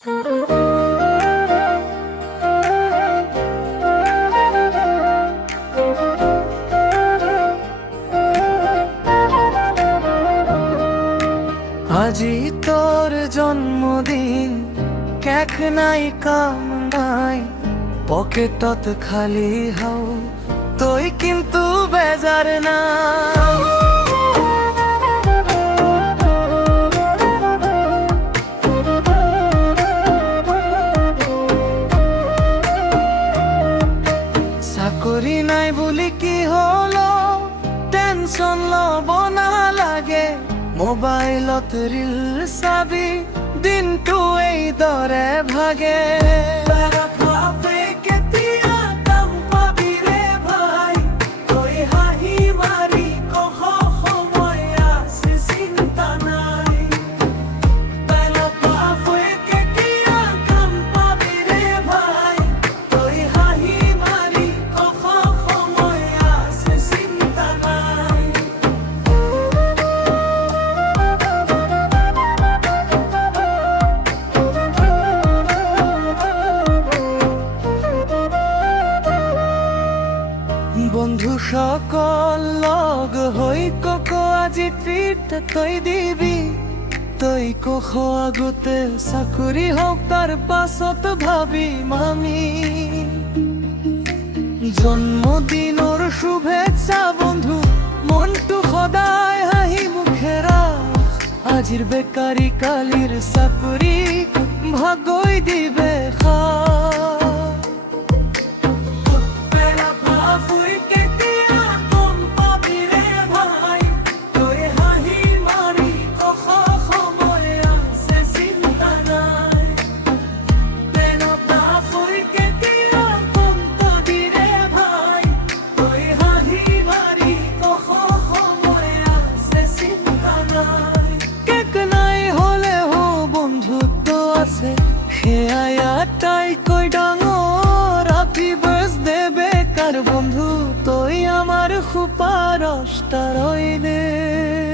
আজি তোর জন্মদিন, কেক নাই কাম নাই, পকেটত খালি হাও, তই কিন্তু বেজার না। চাকরি নাই বুলি কি হলো, টেনশন লব নালাগে, মোবাইলত রিল চাবি দিনটো এইদৰে ভাগে। কেতিয়া কাম পাবি ৰে ভাই, তই হাঁহি মাৰি কহ সময় আছে চিন্তা নাই। কেতিয়া কাম পাবি ৰে ভাই, তই হাঁহি মাৰি কহ সময় আছে চিন্তা নাই। বন্ধু সকল লগ হৈ কক আজি ট্ৰিট তই দিবি, তই কখ আগতে চাকৰি হওক তাৰ পাছত ভাবিম আমি। জন্মদিনৰ শুভেচ্ছা বন্ধু, মনটো সদায় হাঁহি মুখেৰা, আজিৰ বেকাৰী কালিৰ চাকৰি ভাগই দিবে খা। সেয়াই আটাইতকৈ ডাঙৰ হ্যাপি বাৰ্থডে বেকাৰ বন্ধু, তই আমাৰ সুপাৰষ্টাৰ দে।